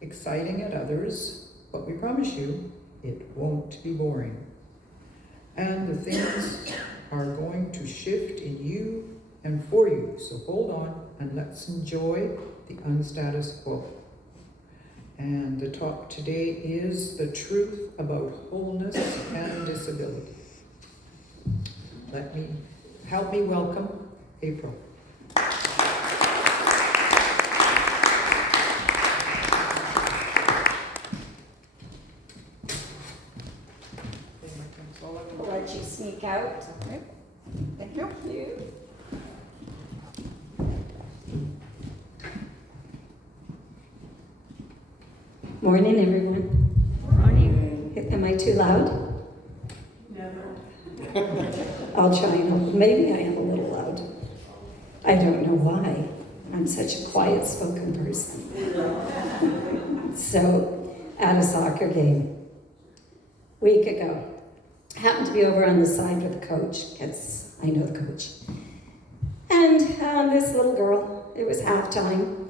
exciting at others, but we promise you it won't be boring. And the things are going to shift in you and for you, so hold on and let's enjoy the unstatus quo. And the talk today is the truth about wholeness and disability. Help me welcome April. I'll let you sneak out. Okay. Thank you. Morning, everyone. Morning. Am I too loud? Never. I'll try and maybe I am a little loud. I don't know why. I'm such a quiet-spoken person. So, at a soccer game, week ago, happened to be over on the side with the coach, because I know the coach. And this little girl, it was halftime,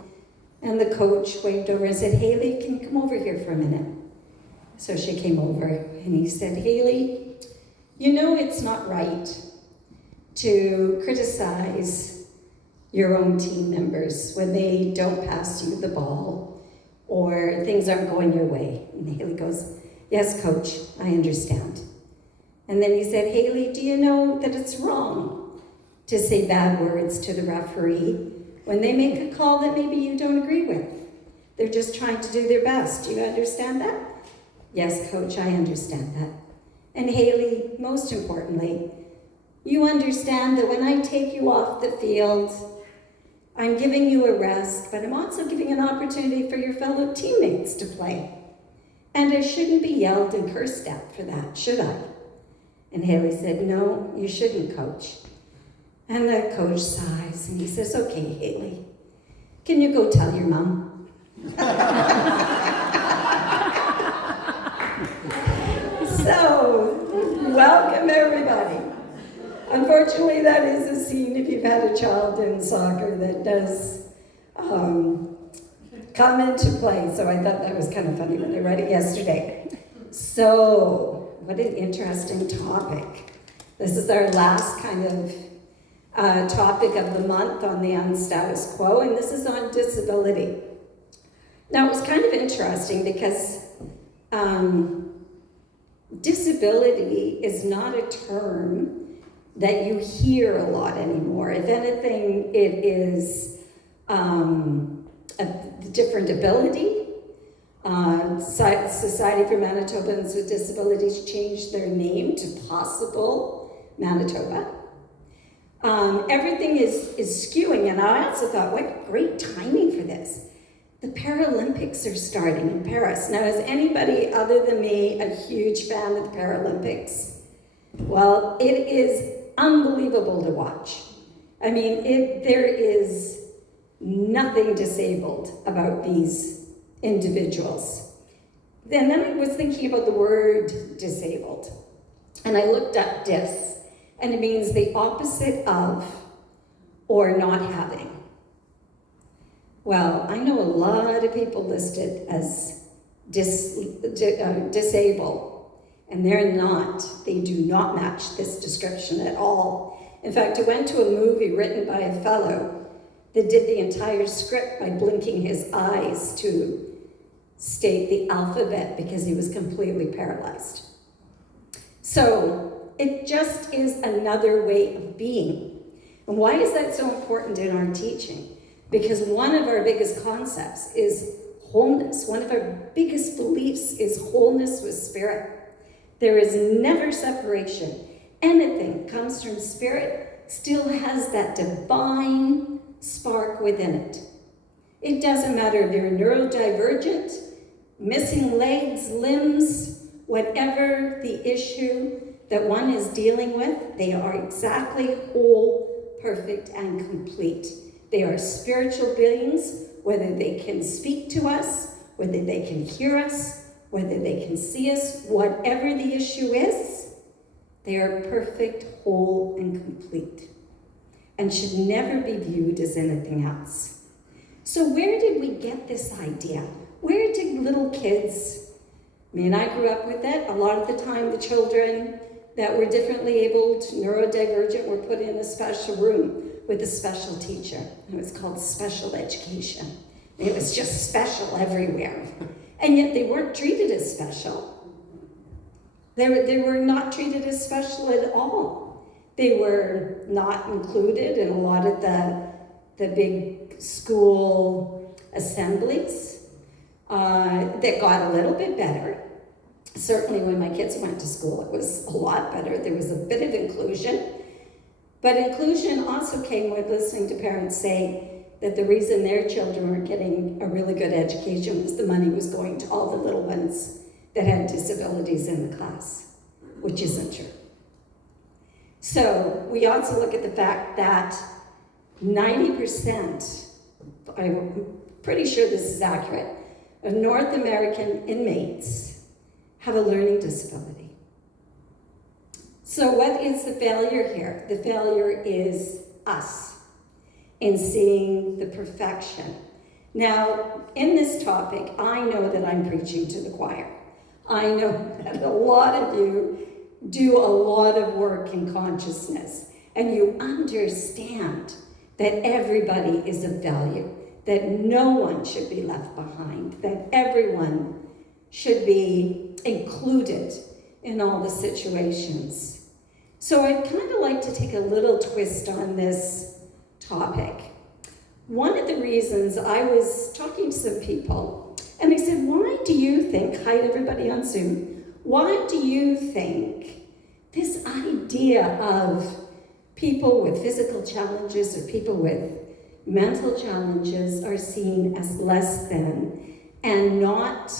and the coach waved over and said, "Haley, can you come over here for a minute?" So she came over, and he said, "Haley, you know it's not right to criticize your own team members when they don't pass you the ball or things aren't going your way." And Haley goes, "Yes, coach, I understand." And then he said, "Haley, do you know that it's wrong to say bad words to the referee when they make a call that maybe you don't agree with? They're just trying to do their best. Do you understand that?" "Yes, coach, I understand that." "And Haley, most importantly, you understand that when I take you off the field, I'm giving you a rest, but I'm also giving an opportunity for your fellow teammates to play. And I shouldn't be yelled and cursed at for that, should I?" And Haley said, "No, you shouldn't, coach." And the coach sighs and he says, "Okay, Haley, can you go tell your mom?" So, welcome everybody. Unfortunately, that is a scene if you've had a child in soccer that does come into play. So I thought that was kind of funny when I read it yesterday. So, what an interesting topic. This is our last kind of topic of the month on the unstatus quo, and this is on disability. Now, it was kind of interesting because disability is not a term that you hear a lot anymore. If anything, it is a different ability. Society for Manitobans with Disabilities changed their name to Possible Manitoba. Everything is skewing, and I also thought, what great timing for this. The Paralympics are starting in Paris. Now, is anybody other than me a huge fan of the Paralympics? Well, it is unbelievable to watch. I mean, there is nothing disabled about these individuals. And then I was thinking about the word disabled, and I looked up dis, and it means the opposite of or not having. Well, I know a lot of people listed as disabled, and they're not. They do not match this description at all. In fact, I went to a movie written by a fellow that did the entire script by blinking his eyes to state the alphabet because he was completely paralyzed. So it just is another way of being. And why is that so important in our teaching? Because one of our biggest concepts is wholeness. One of our biggest beliefs is wholeness with spirit. There is never separation. Anything comes from spirit still has that divine spark within it. It doesn't matter if you're neurodivergent, missing legs, limbs, whatever the issue that one is dealing with, they are exactly whole, perfect, and complete. They are spiritual beings, whether they can speak to us, whether they can hear us, whether they can see us, whatever the issue is, they are perfect, whole, and complete, and should never be viewed as anything else. So where did we get this idea? where do little kids, I mean, I grew up with it. A lot of the time, the children that were differently abled, neurodivergent, were put in a special room with a special teacher. And it was called special education. It was just special everywhere. And yet they weren't treated as special. They were not treated as special at all. They were not included in a lot of the big school assemblies that got a little bit better. Certainly when my kids went to school, it was a lot better. There was a bit of inclusion. But inclusion also came with listening to parents say that the reason their children were getting a really good education was the money was going to all the little ones that had disabilities in the class, which isn't true. So we also look at the fact that 90%, I'm pretty sure this is accurate, of North American inmates have a learning disability. So what is the failure here? The failure is us in seeing the perfection. Now, in this topic, I know that I'm preaching to the choir. I know that a lot of you do a lot of work in consciousness, and you understand that everybody is of value, that no one should be left behind, that everyone should be included in all the situations. So I'd kind of like to take a little twist on this topic. One of the reasons I was talking to some people, and they said, why do you think, hi everybody on Zoom, why do you think this idea of people with physical challenges or people with mental challenges are seen as less than and not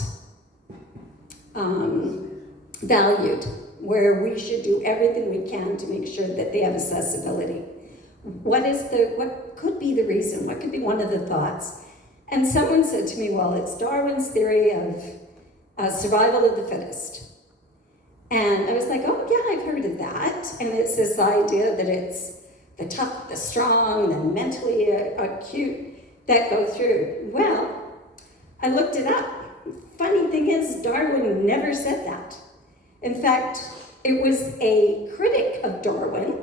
valued, where we should do everything we can to make sure that they have accessibility? What could be the reason? What could be one of the thoughts? And someone said to me, well, it's Darwin's theory of survival of the fittest. And I was like, oh yeah, I've heard of that. And it's this idea that it's the tough, the strong, the mentally acute that go through. Well, I looked it up. Funny thing is, Darwin never said that. In fact, it was a critic of Darwin,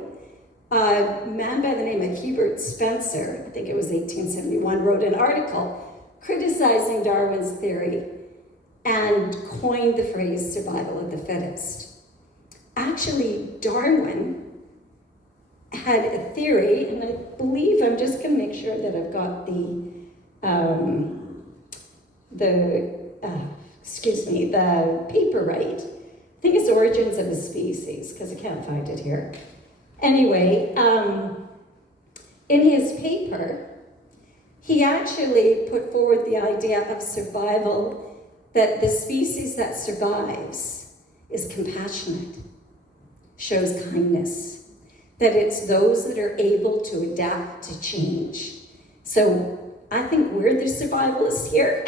a man by the name of Herbert Spencer, I think it was 1871, wrote an article criticizing Darwin's theory and coined the phrase survival of the fittest. Actually, Darwin had a theory, and I believe, I'm just going to make sure that I've got the paper right. I think it's Origins of a Species, because I can't find it here. Anyway, in his paper, he actually put forward the idea of survival, that the species that survives is compassionate, shows kindness, that it's those that are able to adapt to change. So I think we're the survivalists here,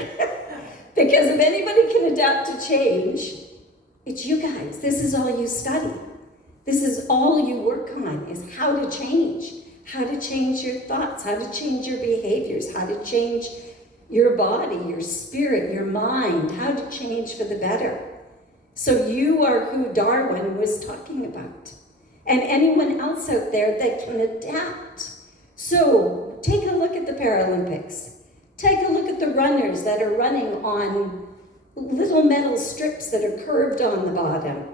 because if anybody can adapt to change, it's you guys. This is all you study. This is all you work on, is how to change your thoughts, how to change your behaviors, how to change your body, your spirit, your mind, how to change for the better. So you are who Darwin was talking about. And anyone else out there that can adapt. So take a look at the Paralympics. Take a look at the runners that are running on little metal strips that are curved on the bottom.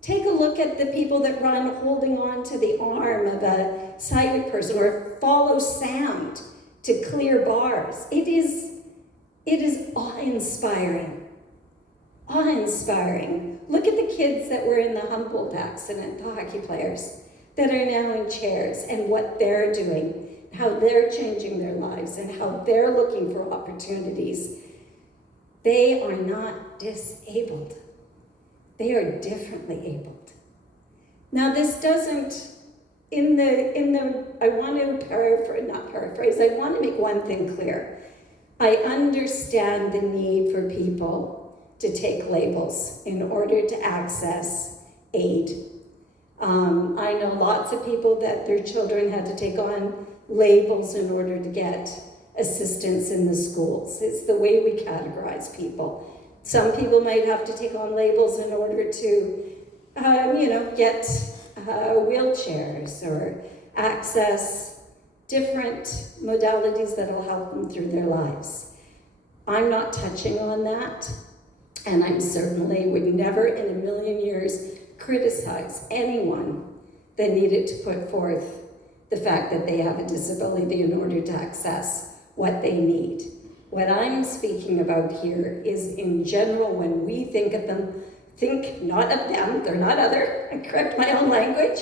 Take a look at the people that run holding on to the arm of a sighted person, or follow sound to clear bars. It is awe-inspiring. Awe-inspiring. Look at the kids that were in the Humboldt accident, the hockey players, that are now in chairs, and what they're doing, how they're changing their lives, and how they're looking for opportunities. They are not disabled. They are differently abled. Now, this doesn't, I want to not paraphrase, I want to make one thing clear. I understand the need for people to take labels in order to access aid. I know lots of people that their children had to take on labels in order to get assistants in the schools. It's the way we categorize people. Some people might have to take on labels in order to, get wheelchairs or access different modalities that will help them through their lives. I'm not touching on that, and I certainly would never in a million years criticize anyone that needed to put forth the fact that they have a disability in order to access what they need. What I'm speaking about here is in general, when we think of them, think not of them, they're not other, I correct my own language,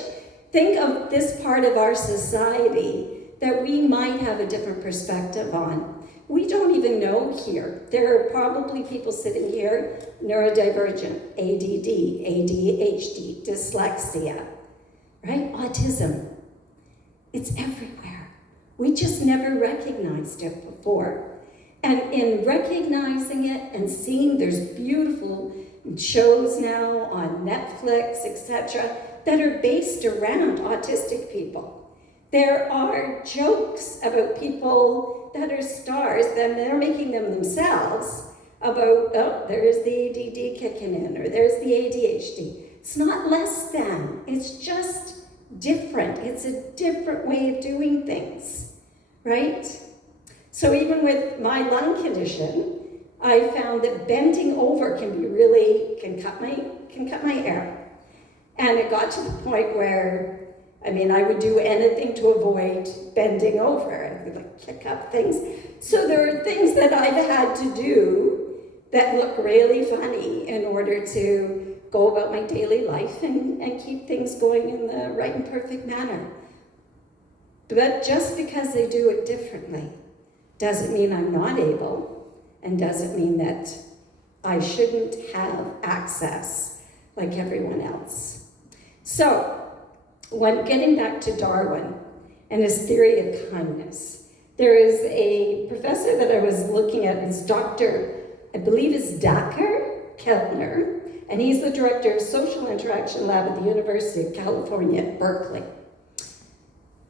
think of this part of our society that we might have a different perspective on. We don't even know here. There are probably people sitting here, neurodivergent, ADD, ADHD, dyslexia, right? Autism. It's everywhere. We just never recognized it before. And in recognizing it and seeing there's beautiful shows now on Netflix, etc., that are based around autistic people. There are jokes about people that are stars, and they're making them themselves, about, oh, there's the ADD kicking in, or there's the ADHD. It's not less than, it's just different. It's a different way of doing things, right? So even with my lung condition, I found that bending over can cut my hair. And it got to the point where, I would do anything to avoid bending over. I would kick up things. So there are things that I've had to do that look really funny in order to go about my daily life and keep things going in the right and perfect manner. But just because they do it differently doesn't mean I'm not able, and doesn't mean that I shouldn't have access like everyone else. So, when getting back to Darwin and his theory of kindness, there is a professor that I was looking at, it's Dr. I believe is Dacher Keltner, and he's the director of Social Interaction Lab at the University of California at Berkeley.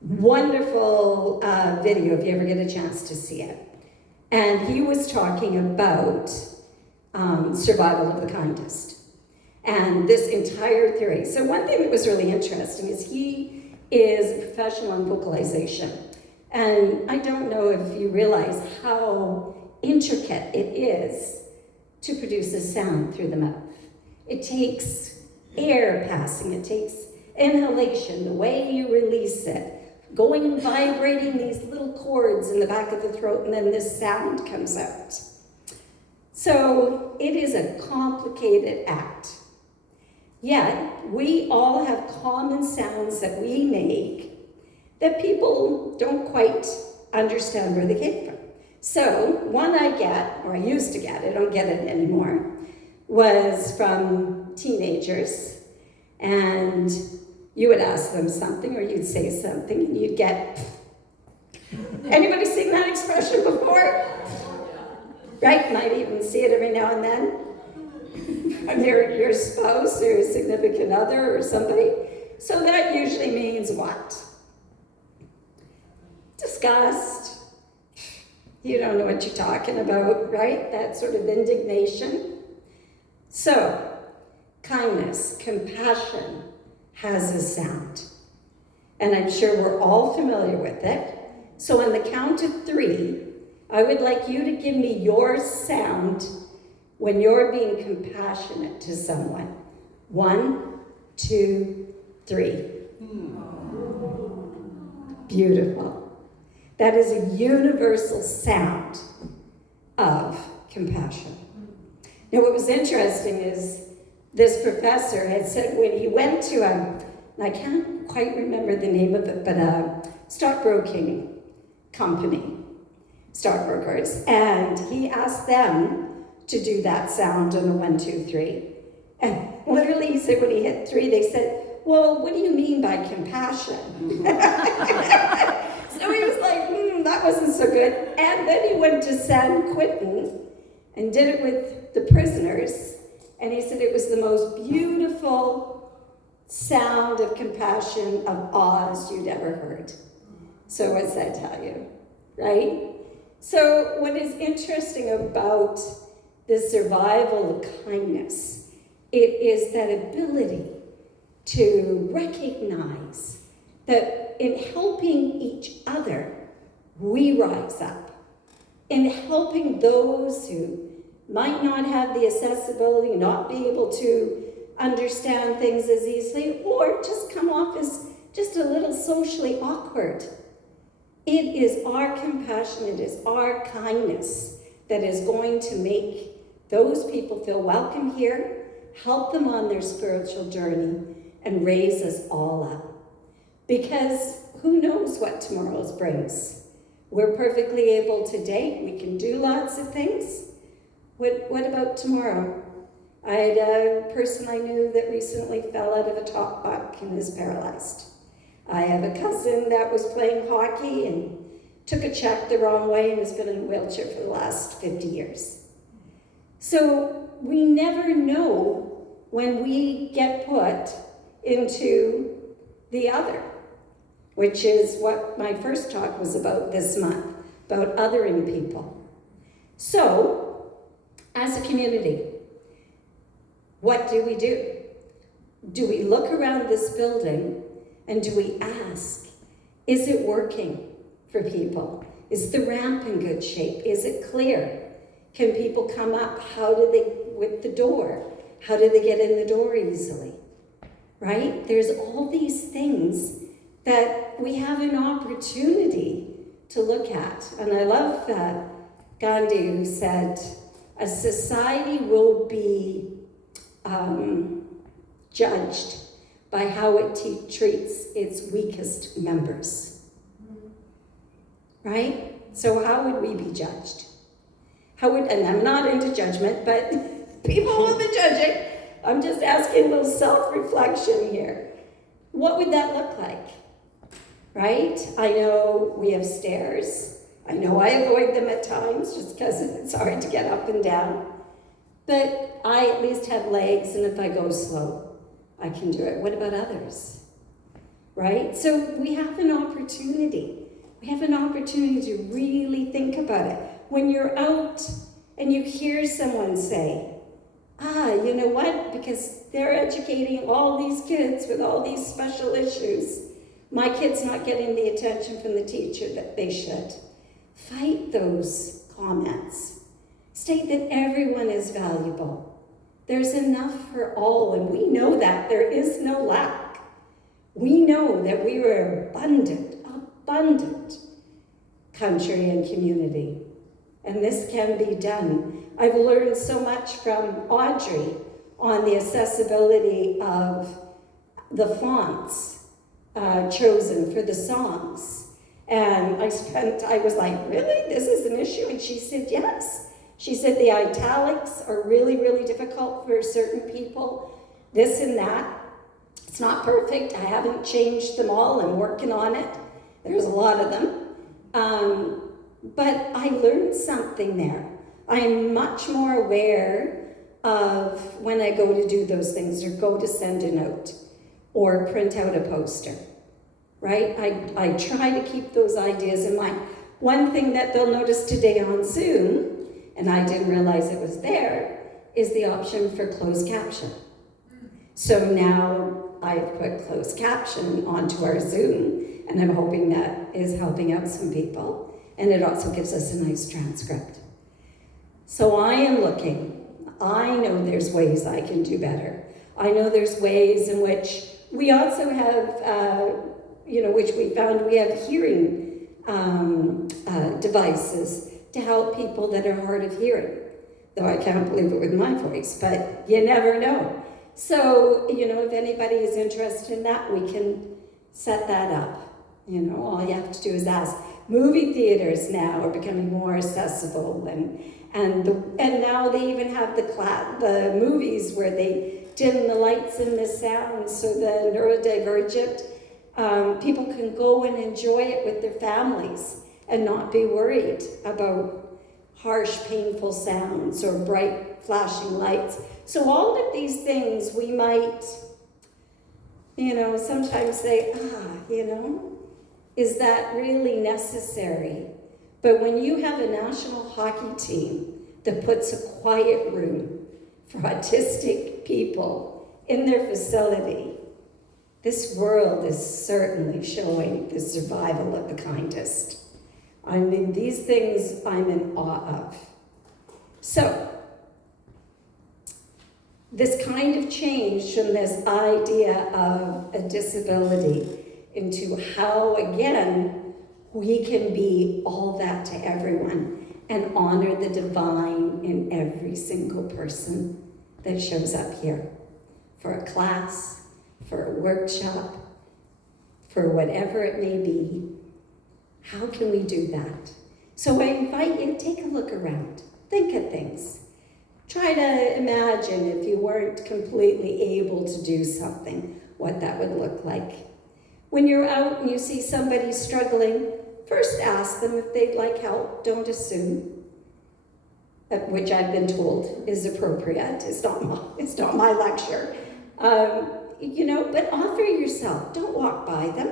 Wonderful video if you ever get a chance to see it. And he was talking about survival of the kindest and this entire theory. So one thing that was really interesting is he is a professional in vocalization. And I don't know if you realize how intricate it is to produce a sound through the mouth. It takes air passing, it takes inhalation, the way you release it, going and vibrating these little cords in the back of the throat, and then this sound comes out. So it is a complicated act. Yet, we all have common sounds that we make that people don't quite understand where they came from. So, one I get, or I used to get, I don't get it anymore, was from teenagers, and you would ask them something, or you'd say something, and you'd get, anybody seen that expression before? Right, might even see it every now and then. From your spouse, or a significant other, or somebody. So that usually means what? Disgust. You don't know what you're talking about, right? That sort of indignation. So, kindness, compassion has a sound. And I'm sure we're all familiar with it. So on the count of 3, I would like you to give me your sound when you're being compassionate to someone. 1, 2, 3. Beautiful. That is a universal sound of compassion. Now, what was interesting is this professor had said when he went to and I can't quite remember the name of it, but a stockbroking company, stockbrokers, and he asked them to do that sound on the 1, 2, 3. And literally, he said when he hit 3, they said, well, what do you mean by compassion? So he was like, that wasn't so good. And then he went to San Quentin and did it with the prisoners. And he said it was the most beautiful sound of compassion, of Oz you'd ever heard. So what's that tell you, right? So what is interesting about the survival of kindness, it is that ability to recognize that in helping each other, we rise up. In helping those who might not have the accessibility, not be able to understand things as easily, or just come off as just a little socially awkward. It is our compassion, it is our kindness that is going to make those people feel welcome here, help them on their spiritual journey, and raise us all up. Because who knows what tomorrow's brings? We're perfectly able today. We can do lots of things. What about tomorrow? I had a person I knew that recently fell out of a top bunk and is paralyzed. I have a cousin that was playing hockey and took a check the wrong way and has been in a wheelchair for the last 50 years. So we never know when we get put into the other, which is what my first talk was about this month, about othering people. So, as a community, what do? Do we look around this building and do we ask, is it working for people? Is the ramp in good shape? Is it clear? Can people come up? How do they, with the door? How do they get in the door easily? Right? There's all these things that we have an opportunity to look at. And I love Gandhi, who said, a society will be judged by how it treats its weakest members. Right? So how would we be judged? And I'm not into judgment, but people will be judging. I'm just asking a little self-reflection here. What would that look like? Right? I know we have stairs. I know I avoid them at times just because it's hard to get up and down. But I at least have legs, and if I go slow, I can do it. What about others? Right? So we have an opportunity. We have an opportunity to really think about it. When you're out and you hear someone say, you know what? Because they're educating all these kids with all these special issues. My kid's not getting the attention from the teacher that they should. Fight those comments. State that everyone is valuable. There's enough for all, and we know that. There is no lack. We know that we were abundant country and community. And this can be done. I've learned so much from Audrey on the accessibility of the fonts chosen for the songs. And I was like, really? This is an issue? And she said, yes. She said the italics are really, really difficult for certain people. This and that. It's not perfect. I haven't changed them all. I'm working on it. There's a lot of them. But I learned something there. I'm much more aware of when I go to do those things or go to send a note or print out a poster, right? I try to keep those ideas in mind. One thing that they'll notice today on Zoom, and I didn't realize it was there, is the option for closed caption. So now I've put closed caption onto our Zoom, and I'm hoping that is helping out some people. And it also gives us a nice transcript. So I am looking. I know there's ways I can do better. I know there's ways in which we also have, which we found we have hearing devices to help people that are hard of hearing. Though I can't believe it with my voice, but you never know. So, if anybody is interested in that, we can set that up. All you have to do is ask. Movie theaters now are becoming more accessible, and now they even have the movies where they dim the lights and the sound so the neurodivergent people can go and enjoy it with their families and not be worried about harsh, painful sounds or bright, flashing lights. So all of these things we might, sometimes say, is that really necessary? But when you have a national hockey team that puts a quiet room for autistic people in their facility, this world is certainly showing the survival of the kindest. I mean, these things I'm in awe of. So, this kind of change from this idea of a disability into how, again, we can be all that to everyone and honor the divine in every single person that shows up here for a class, for a workshop, for whatever it may be. How can we do that? So I invite you to take a look around, think of things. Try to imagine if you weren't completely able to do something, what that would look like. When you're out and you see somebody struggling, first ask them if they'd like help. Don't assume, which I've been told is appropriate. It's not my lecture. But offer yourself. Don't walk by them.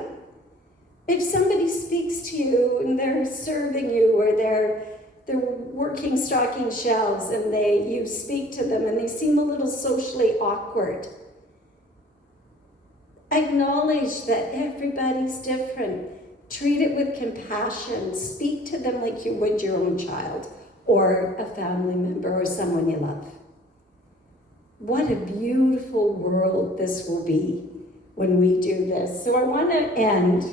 If somebody speaks to you and they're serving you or they're working stocking shelves and you speak to them and they seem a little socially awkward, acknowledge that everybody's different. Treat it with compassion. Speak to them like you would your own child or a family member or someone you love. What a beautiful world this will be when we do this. So I want to end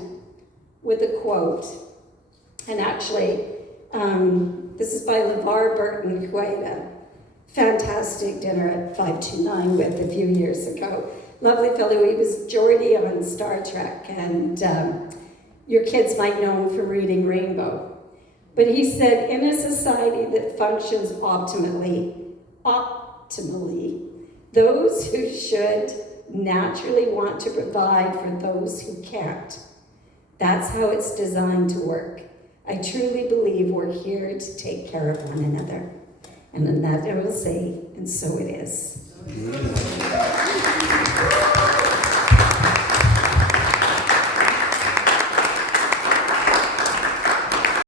with a quote. And actually, this is by LeVar Burton, who I had a fantastic dinner at 529 with a few years ago. Lovely fellow. He was Geordie on Star Trek, and your kids might know him from reading Rainbow. But he said, in a society that functions optimally, those who should naturally want to provide for those who can't. That's how it's designed to work. I truly believe we're here to take care of one another. And in that I will say, and so it is.